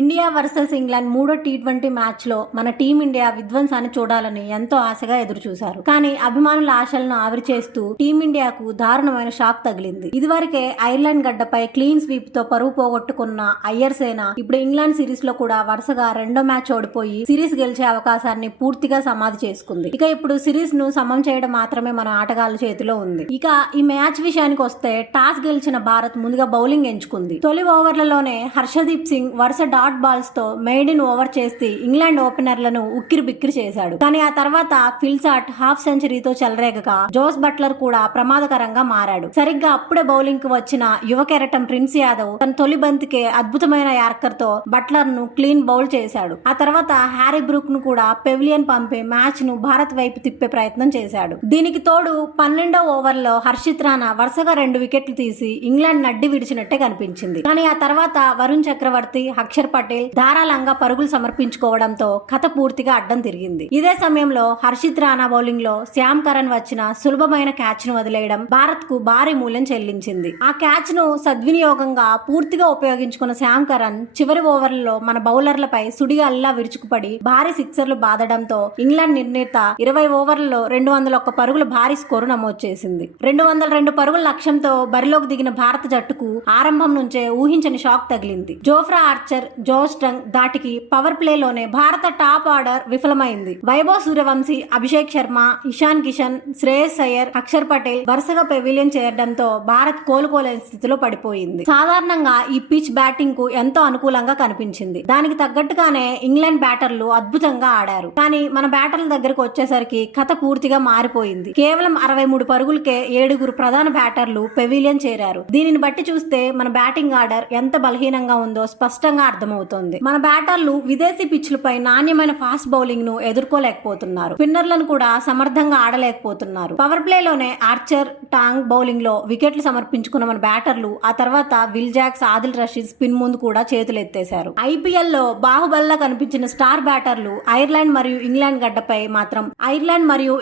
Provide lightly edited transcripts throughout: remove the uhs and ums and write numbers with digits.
India versus England మూడో T20 match లో మన టీమిండియా విధ్వంసాన్ని చూడాలని ఎంతో ఆశగా ఎదురుచూశారు. కానీ అభిమానుల ఆశలను ఆవిరి చేస్తూ టీమిండియాకు దారుణమైన షాక్ తగిలింది. ఇదివరకే ఐర్లాండ్ గడ్డపై క్లీన్ స్వీప్ తో పరువు పోగొట్టుకున్న అయ్యర్ సేన ఇప్పుడు ఇంగ్లాండ్ సిరీస్ లో కూడా వరుసగా రెండో మ్యాచ్ ఓడిపోయి సిరీస్ గెలిచే అవకాశాన్ని పూర్తిగా సమాధి చేసుకుంది. ఇక ఇప్పుడు సిరీస్ ను సమం చేయడం మాత్రమే మన ఆటగాళ్ల చేతిలో ఉంది. ఇక ఈ మ్యాచ్ విషయానికి వస్తే టాస్ గెలిచిన భారత్ ముందుగా బౌలింగ్ ఎంచుకుంది. తొలి ఓవర్లలోనే హర్షదీప్ సింగ్ వరుస డాట్ బాల్స్ తో మెయిడిన్ ఓవర్ చేసి ఇంగ్లాండ్ ఓపెనర్లను ఉక్కిరి బిక్కిరి చేశాడు. కానీ ఆ తర్వాత ఫిల్సాట్ హాఫ్ సెంచరీతో చెలరేగగా జోస్ బట్లర్ కూడా ప్రమాదకరంగా మారాడు. సరిగ్గా అప్పుడే బౌలింగ్ కు వచ్చిన యువ కెరటం ప్రిన్స్ యాదవ్ తన తొలి బంతికే అద్భుతమైన యార్కర్ తో బట్లర్ ను క్లీన్ బౌల్ చేశాడు. ఆ తర్వాత హ్యారీ బ్రూక్ ను కూడా పెవిలియన్ పంపి మ్యాచ్ ను భారత్ వైపు తిప్పే ప్రయత్నం చేశాడు. దీనికి తోడు 12వ ఓవర్లో హర్షిత్ రాణా వరుసగా 2 వికెట్లు తీసి ఇంగ్లాండ్ నడ్డి విడిచినట్టే కనిపించింది. కానీ ఆ తర్వాత వరుణ్ చక్రవర్తి, అక్షర్ పటేల్ ధారాళంగా పరుగులు సమర్పించుకోవడంతో కథ పూర్తిగా అడ్డం తిరిగింది. ఇదే సమయంలో హర్షిత్ రాణా బౌలింగ్ లో శ్యామ్ కరణ్ వచ్చిన సులభమైన క్యాచ్ ను వదిలేయడం భారత్ కు భారీ మూల్యం చెల్లించింది. ఆ క్యాచ్ ను సద్వినియోగంగా పూర్తిగా ఉపయోగించుకున్న శ్యామ్ కరణ్ చివరి ఓవర్లలో మన బౌలర్లపై సుడిగాలిలా విరుచుకుపడి భారీ సిక్సర్లు బాదడంతో ఇంగ్లాండ్ నిర్ణీత 20 ఓవర్లలో 201 పరుగుల భారీ స్కోరు నమోదు చేసింది. 202 పరుగుల లక్ష్యంతో బరిలోకి దిగిన భారత జట్టుకు ఆరంభం నుంచే ఊహించని షాక్ తగిలింది. జోఫ్రా ఆర్చర్, జోస్ టంగ్ దాటికి పవర్ ప్లేలోనే భారత టాప్ ఆర్డర్ విఫలమైంది. వైభవ్ సూర్యవంశీ, అభిషేక్ శర్మ, ఇషాన్ కిషన్, శ్రేయస్ అయ్యర్, అక్షర్ పటేల్ వరుసగా పెవిలియన్ చేరడంతో భారత్ కోలుకోలేని స్థితిలో పడిపోయింది. సాధారణంగా ఈ పిచ్ బ్యాటింగ్ కు ఎంతో అనుకూలంగా కనిపించింది. దానికి తగ్గట్టుగానే ఇంగ్లాండ్ బ్యాటర్లు అద్భుతంగా ఆడారు. కానీ మన బ్యాటర్ల దగ్గరకు వచ్చేసరికి కథ పూర్తిగా మారిపోయింది. కేవలం 63 పరుగులకే 7 ప్రధాన బ్యాటర్లు పెవిలియన్ చేరారు. దీనిని బట్టి చూస్తే మన బ్యాటింగ్ ఆర్డర్ ఎంత బలహీనంగా ఉందో స్పష్టంగా అర్థమవుతోంది. మన బ్యాటర్లు విదేశీ పిచ్లపై నాణ్యమైన ఫాస్ట్ బౌలింగ్ ను ఎదుర్కోలేకపోతున్నారు. స్పిన్నర్లను కూడా సమర్థంగా ఆడలేకపోతున్నారు. పవర్ ప్లేలోనే ఆర్చర్, టాంగ్ బౌలింగ్ లో వికెట్లు సమర్పించుకున్న మన బ్యాటర్లు ఆ తర్వాత Will Jacks, Adil Rashid spin ముందు కూడా చేతులెత్తేశారు. ఐపీఎల్ లో బాహుబలిలా కనిపించిన స్టార్ బ్యాటర్లు ఐర్లాండ్ మరియు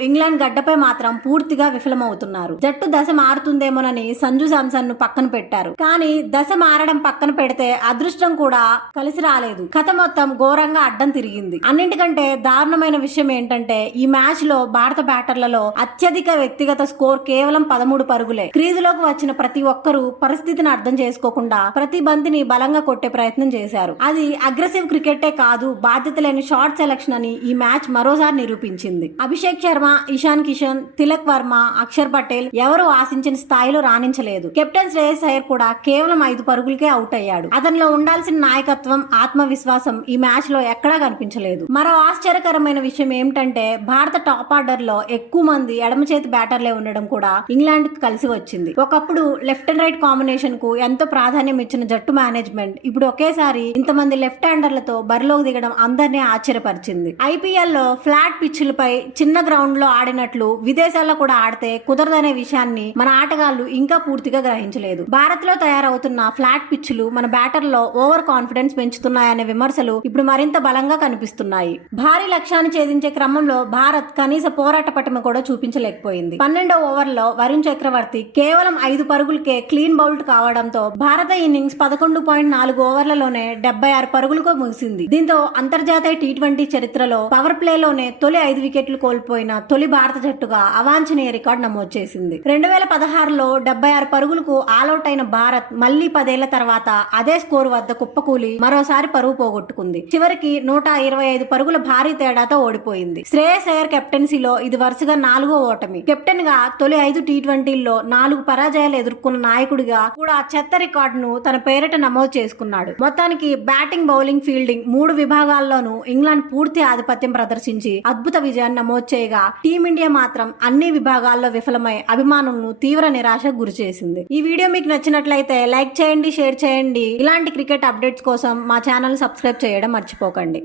ఇంగ్లాండ్ గడ్డపై మాత్రం పూర్తిగా విఫలమవుతున్నారు. జట్టు దశ మారుతుందేమోనని సంజు శాంసన్ ను పక్కన పెట్టారు. కానీ దశ మారడం పక్కన పెడితే అదృష్టం కూడా కలిసి రాలేదు. కథ మొత్తం ఘోరంగా అడ్డం తిరిగింది. అన్నింటికంటే దారుణమైన విషయం ఏంటంటే ఈ మ్యాచ్ లో భారత బ్యాటర్లలో అత్యధిక వ్యక్తిగత స్కోర్ కేవలం 13 పరుగులే. క్రీజులోకి వచ్చిన ప్రతి ఒక్కరూ పరిస్థితిని అర్థం చేసుకోకుండా ప్రతి బంతిని బలంగా కొట్టే ప్రయత్నం చేశారు. అది అగ్రెసివ్ క్రికెటే కాదు, బాధ్యత లేని షార్ట్ సెలక్షన్ అని ఈ మ్యాచ్ మరోసారి నిరూపించింది. అభిషేక్ శర్మ, ఇషాన్ కిషన్, తిలక్ వర్మ, అక్షర్ పటేల్ ఎవరూ ఆశించిన స్థాయిలో రాణించలేదు. కెప్టెన్ శ్రేయస్ అయ్యర్ కూడా కేవలం 5 పరుగులకే అవుట్ అయ్యాడు. అతనిలో ఉండాల్సిన నాయకత్వం, ఆత్మవిశ్వాసం ఈ మ్యాచ్ లో ఎక్కడా కనిపించలేదు. మరో ఆశ్చర్యకరమైన విషయం ఏమిటంటే భారత టాప్ ఆర్డర్ లో ఎక్కువ మంది ఎడమ చేతి బ్యాటర్లే ఉండడం కూడా ఇంగ్లాండ్ కు కలిసి వచ్చింది. ఒకప్పుడు లెఫ్ట్ అండ్ రైట్ కాంబినేషన్ కు ఎంతో ప్రాధాన్యం ఇచ్చిన జట్టు మేనేజ్మెంట్ ఇప్పుడు ఒకేసారి ఇంతమంది లెఫ్ట్ హ్యాండర్లతో బరిలోకి దిగడం అందరినీ ఆశ్చర్యపరిచింది. ఐపీఎల్ లో ఫ్లాట్ పిచ్లపై చిన్న గ్రౌండ్ లో ఆడినట్లు విదేశాల్లో కూడా ఆడితే కుదరదనే విషయాన్ని మన ఆటగాళ్లు ఇంకా పూర్తిగా గ్రహించలేదు. భారత్ లో తయారవుతున్న ఫ్లాట్ పిచ్లు మన బ్యాటర్లో ఓవర్ కాన్ఫిడెన్స్ పెంచుతున్నాయనే విమర్శలు ఇప్పుడు మరింత బలంగా కనిపిస్తున్నాయి. భారీ లక్ష్యాన్ని ఛేదించే క్రమంలో భారత్ కనీస పోరాట పటిమ కూడా చూపించలేకపోయింది. 12వ ఓవర్లో వరుణ్ చక్రవర్తి కేవలం 5 పరుగులకే క్లీన్ బౌల్డ్ కావడంతో భారత ఇన్నింగ్స్ 11.4 ఓవర్లలోనే 76 పరుగులకు ముగిసింది. దీంతో అంతర్జాతీయ టీ20 చరిత్రలో పవర్ ప్లేలోనే తొలి 5 వికెట్లు కోల్పోయిన తొలి భారత జట్టుగా అవాంఛనీయ రికార్డు నమోదు చేసింది. 2016లో 76 పరుగులకు ఆల్అౌట్ అయిన భారత్ మళ్లీ 10 ఏళ్ల తర్వాత అదే స్కోరు వద్ద కుప్పకూలి మరోసారి పరువు పోగొట్టుకుంది. చివరికి 125 పరుగుల భారీ తేడాతో ఓడిపోయింది. శ్రేయస్ అయ్యర్ కెప్టెన్సీలో ఇది వరుసగా 4వ ఓటమి. కెప్టెన్ గా తొలి 5 టీ20ల్లో 4 పరాజయాలు ఎదుర్కొన్న నాయకుడిగా కూడా చెత్త రికార్డును తన పేరిట నమోదు చేసుకున్నాడు. మొత్తానికి బ్యాటింగ్, బౌలింగ్, ఫీల్డింగ్ 3 విభాగాల్లోనూ ఇంగ్లాండ్ పూర్తి ఆధిపత్యం ప్రదర్శించి అద్భుత విజయాన్ని నమోదు చేయగా టీమిండియా మాత్రం అన్ని విభాగాల్లో విఫలమై అభిమానులను తీవ్ర నిరాశకు గురిచేసింది. ఈ వీడియో మీకు నచ్చినట్లయితే లైక్ చేయండి, షేర్ చేయండి. ఇలాంటి క్రికెట్ అప్డేట్స్ కోసం మా ఛానల్ సబ్స్క్రైబ్ చేయడం మర్చిపోకండి.